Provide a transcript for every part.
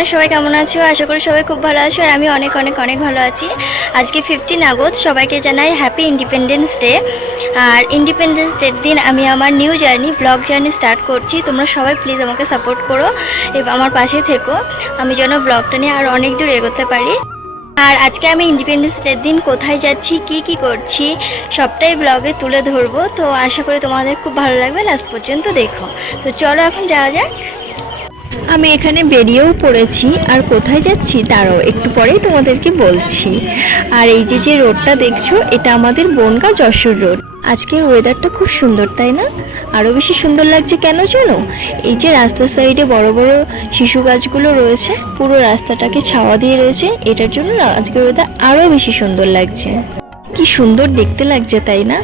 Everyone, সবাই কেমন আছো? আশা করি সবাই খুব ভালো আছো আর আমি অনেক অনেক অনেক ভালো আছি। আজকে 15 আগস্ট, সবাইকে জানাই হ্যাপি ইন্ডিপেন্ডেন্স ডে। আর ইন্ডিপেন্ডেন্স ডের দিন আমি আমার new journey, blog journey start করছি। তোমরা সবাই প্লিজ আমাকে সাপোর্ট করো এবং আমার পাশে থেকো, আমি যেন ব্লগটা নিয়ে আর অনেক দূর এগোতে পারি। আর আজকে আমি ইন্ডিপেন্ডেন্স ডের দিন কোথায় যাচ্ছি, কি কি করছি, সবটাই ব্লগে তুলে ধরবো। তো আশা করি তোমাদের খুব ভালো লাগবে, লাস্ট পর্যন্ত দেখো। তো চলো এখন যাওয়া যাক। আমি এখানে বেরিয়েও পড়েছি, আর কোথায় যাচ্ছি তারও একটু পরেই তোমাদেরকে বলছি। আর এই যে যে রোডটা দেখছো, এটা আমাদের বনগাঁ যশোর রোড। আজকের ওয়েদারটা খুব সুন্দর, তাই না? আরও বেশি সুন্দর লাগছে কেন জানো? এই যে রাস্তার সাইডে বড় বড় শিশু গাছগুলো রয়েছে, পুরো রাস্তাটাকে ছাওয়া দিয়ে রয়েছে, এটার জন্য না আজকের ওয়েদার আরও বেশি সুন্দর লাগছে। কি সুন্দর দেখতে লাগছে, তাই না?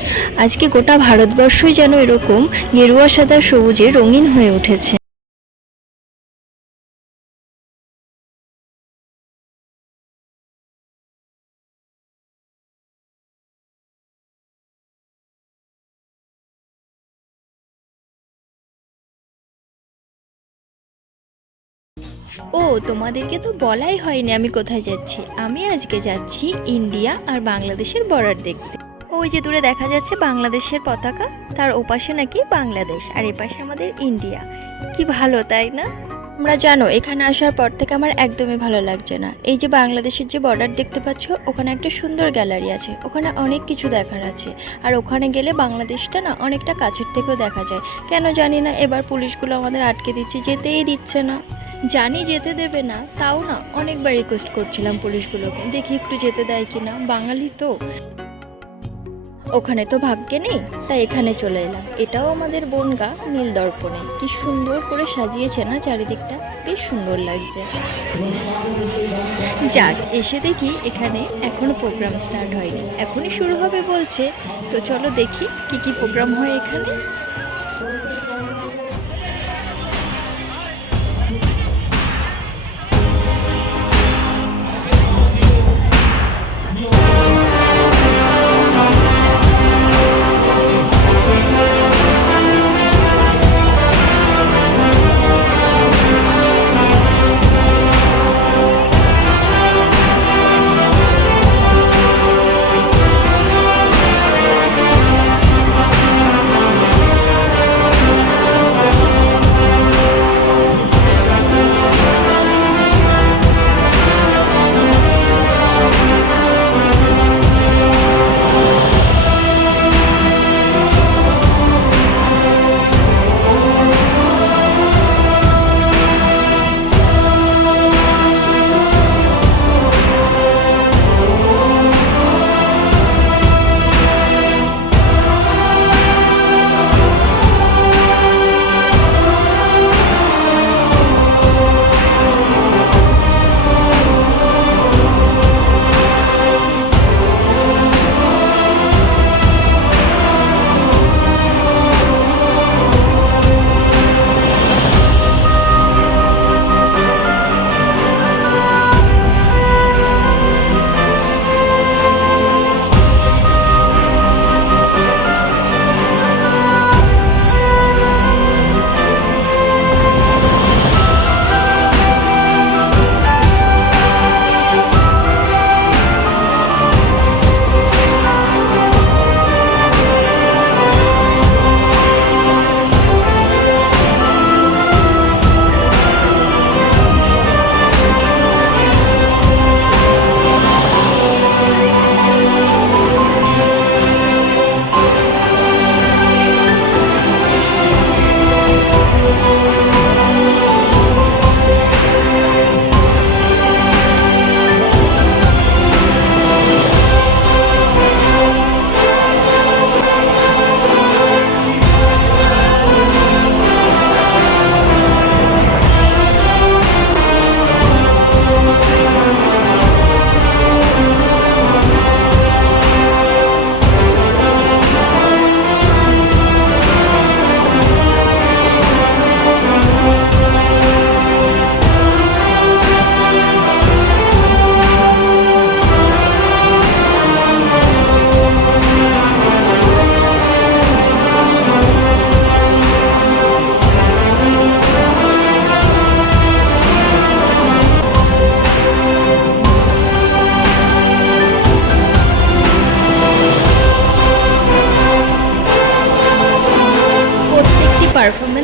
আজকে গোটা ভারতবর্ষই যেন এরকম গেরুয়া সাদা সবুজে রঙিন হয়ে উঠেছে। ও, তোমাদেরকে তো বলাই হয়নি আমি কোথায় যাচ্ছি। আমি আজকে যাচ্ছি ইন্ডিয়া আর বাংলাদেশের বর্ডার দেখতে। ওই যে দূরে দেখা যাচ্ছে বাংলাদেশের পতাকা, তার ওপাশে নাকি বাংলাদেশ আর এপাশে আমাদের ইন্ডিয়া। কি ভালো, তাই না? তোমরা জানো, এখানে আসার পর থেকে আমার একদমই ভালো লাগছে না। এই যে বাংলাদেশের যে বর্ডার দেখতে পাচ্ছ, ওখানে একটা সুন্দর গ্যালারি আছে, ওখানে অনেক কিছু দেখার আছে। আর ওখানে গেলে বাংলাদেশটা না অনেকটা কাছের থেকেও দেখা যায়। কেন জানি না এবার পুলিশগুলো আমাদের আটকে দিচ্ছে, যেতেই দিচ্ছে না। জানি যেতে দেবে না, তাও না অনেকবার রিকোয়েস্ট করছিলাম পুলিশগুলোকে, দেখি একটু যেতে দেয় কিনা, বাঙালি তো। ওখানে তো ভাগ্যে নেই, তাই এখানে চলে এলাম। এটাও আমাদের বনগাঁ নীল দর্পণে। কি সুন্দর করে সাজিয়েছে না চারিদিকটা, বেশ সুন্দর লাগছে। যাক, এসে দেখি এখানে এখনো প্রোগ্রাম স্টার্ট হয়নি, এখনই শুরু হবে বলছে। তো চলো দেখি কি কি প্রোগ্রাম হয় এখানে।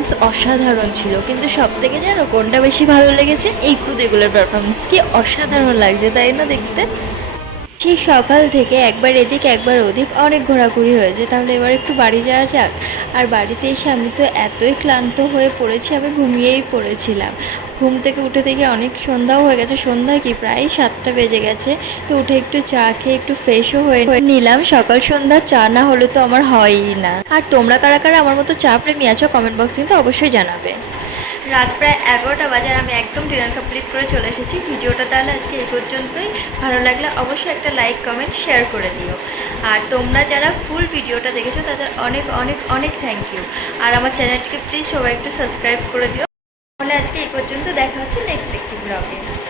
পারফরমেন্স অসাধারণ ছিল, কিন্তু সব থেকে জানো কোনটা বেশি ভালো লেগেছে? এই খুদেগুলোর পারফরমেন্স কি অসাধারণ লাগছে, তাই না দেখতে? সেই সকাল থেকে একবার এদিক একবার ওদিক অনেক ঘোরাঘুরি হয়েছে, তাহলে এবার একটু বাড়ি যাওয়া যাক। আর বাড়িতে এসে আমি তো এতই ক্লান্ত হয়ে পড়েছি, আমি ঘুমিয়েই পড়েছিলাম। ঘুম থেকে উঠে দেখি অনেক সন্ধ্যাও হয়ে গেছে, সন্ধ্যা কি প্রায় 7টা বেজে গেছে। তো উঠে একটু চা খেয়ে একটু ফ্রেশও হয়ে নিলাম। সকাল সন্ধ্যা চা না হলে তো আমার হয়ই না। আর তোমরা কারা কারা আমার মতো চা প্রেমী আছো কমেন্ট বক্সে কিন্তু অবশ্যই জানাবে। রাত প্রায় 11টা বাজে আর আমি একদম ডিনার কমপ্লিট করে চলে এসেছি। ভিডিওটা তাহলে আজকে এই পর্যন্তই। ভালো লাগলে অবশ্যই একটা লাইক কমেন্ট শেয়ার করে দিও। আর তোমরা যারা ফুল ভিডিওটা দেখেছো তাদের অনেক অনেক অনেক থ্যাংক ইউ। আর আমার চ্যানেলটিকে প্লিজ সবাই একটু সাবস্ক্রাইব করে দিও। তাহলে আজকে এই পর্যন্ত, দেখা হচ্ছে নেক্সট একটি ব্লগে।